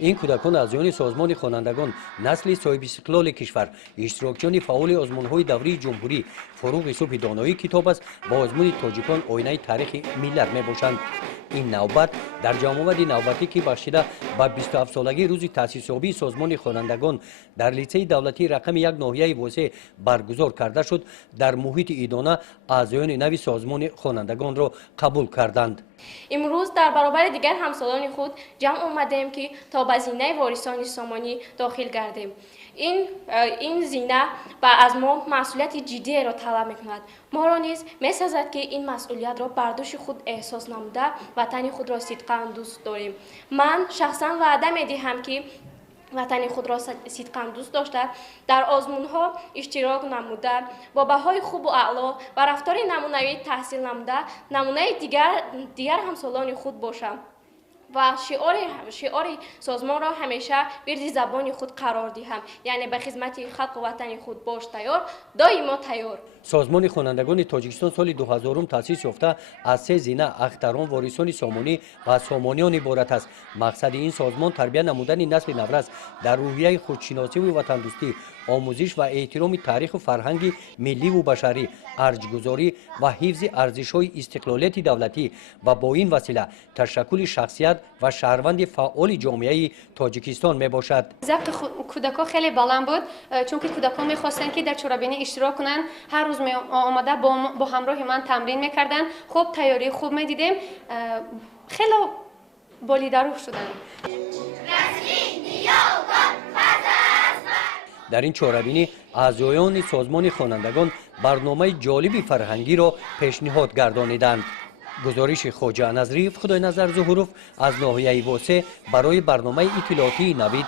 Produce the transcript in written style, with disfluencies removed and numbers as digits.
این کودکان از میان سازمان خوانندگان نسل صاحب استقلال کشور اشتراکچیان فعال آزمون‌های دوره جمهوری فروغ صبح دانایی کتاب است با آزمون تاجیکان آینه تاریخ ملت میباشند. این نوبت در جمع آمد نوبتی که بخشیده به 27 سالگی روز تأسیس یابی سازمان خوانندگان در لیسه دولتی رقم 1 ناحیه واسه برگزار کرده شد، در محیط ایدانه اعضایان نوی سازمان خوانندگان را قبول کردند. امروز در برابر دیگر همسالان خود جمع آمدیم که تا به زینه وارثان سامانی داخل گردیم. این زینه از ما مسئولیت جدی را طلب میکند. ما را نیز میسازد که این مسئولیت را بر دوش خود احساس نموده وطن خود را صدقاً دوست داریم. من شخصا وعده میدهم که وطن خود را صدقاً دوست داشته، در آزمون‌ها اشتراک نموده، با بهای خوب و اعلا و رفتار نمونه‌ای تحصیل نموده، نمونه دیگر همسالان خود باشم و شعار سازمان را همیشه ورد زبان خود قرار دهم، یعنی به خدمت خلق و وطن خود باش تیار، دائما تیار. سازمان خوانندگان تاجیکستان سال 2000 تأسیس یافته از 3 زینه اختران، وارثان سامانی و سامانیان عبارت است. مقصد این سازمان تربیت نمودن نسل نورس در روحیه خودشناسی و وطن دوستی، آموزش و احترام تاریخ و فرهنگ ملی و بشری، ارزش‌گذاری و حفظ ارزش‌های استقلالیت دولتی و با این وسیله تشکیل شخصیت و شهروند فعال جامعه تاجیکستان میباشد. ضبط کودکان خیلی بلند بود، چون که کودکان می‌خواستند که در چورابینی اشتراک کنند. هر روز می آمده با همراه من تمرین میکردن. خوب تیاری خوب میدیدیم، خیلی بالیدرو شدن. در این چهاربینی اعضایان سازمان خوانندگان برنامه جالبی فرهنگی را پیشنهاد گردانیدند. گزارش خواجه نظریف خدای نظر ظهورف از ناحیه واسه برای برنامه اطلاعاتی نوید